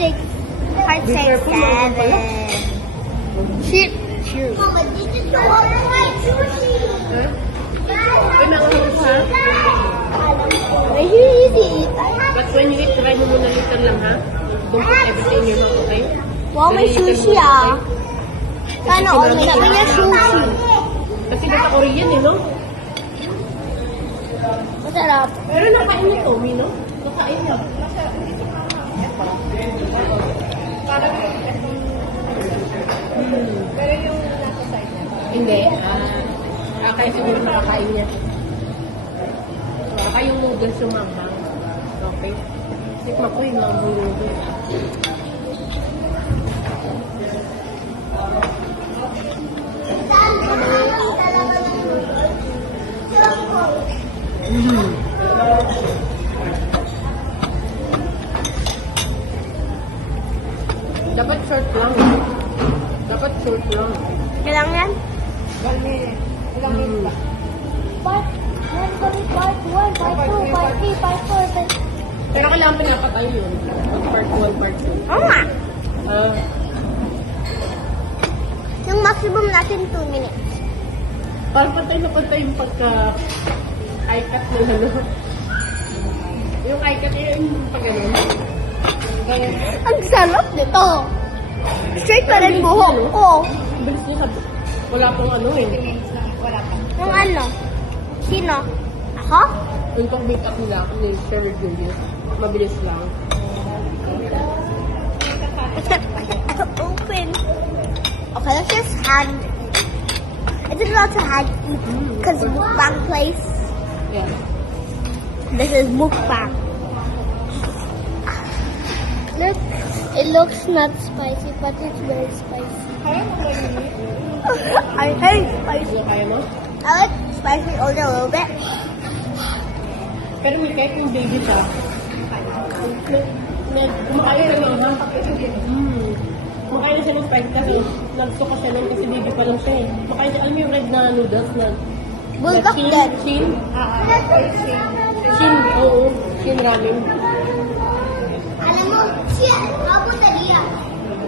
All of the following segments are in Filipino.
6. Part Be 6, careful, mama, 7. Shit. Shoot. Mama, this is the one my sushi. Ha? Pinangalan ko ha? Are you easy? But when you eat, try mo muna little lang ha? Don't put everything in your mouth, okay? Wow, may Very little sushi muna, ah. okay? Sana all sabi niya sushi. Kasi basta Korean eh, no? Masarap. Pero nakain niya Tommy, no? Nakain niya. Pero yung nasa side niya? Hindi. Kaya siguro nakakain niya. Saka yung noodles yung mambang. Okay. Tikma ko yung mga noodles. Dapat short lang. Dapat short lang. Kailangan yan? Ilang minute ba? Part 1, part 1, part 2, part 3, part 4. Pero kailangan pinapatay yun. Part 1, part 2. Oo nga. Ah, Yung maximum natin 2 minutes. parang patay na patay yung pagka eye-cut na ano. Yung eye-cut yung pag ano. Ganyan. Ang sarap nito. Straight pa rin buhok ko. Bilis niya sabi. Wala pong ano eh. Yung ano? Sino? Ako? Yung pang make up nila ako ni Sherry Julius. Mabilis lang. Open. Okay, let's just hand. Is it allowed to hand eat? Because mukbang place. Yeah. This is mukbang. Look, it looks not spicy, but it's very spicy. I hate spicy. Ano kaya mo? I like spicy only a little bit. Pero may kahit yung baby siya. Kumakain na lang ha. Kumakain na siya ng spice kasi nagsuka siya nun kasi baby pa lang siya eh. Kumakain siya, alam mo yung red na noodles na Bulldog Shin? din. Shin? Shin, oo. Shin ramen. Alam mo, siya, ako taliya.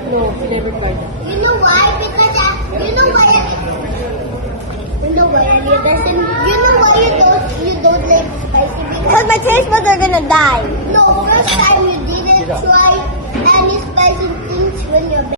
No, never tried. You know why? Because you know why? You know why? You know why you don't like spicy? Because my taste buds are gonna die. No, first time you didn't try any spicy things when you're.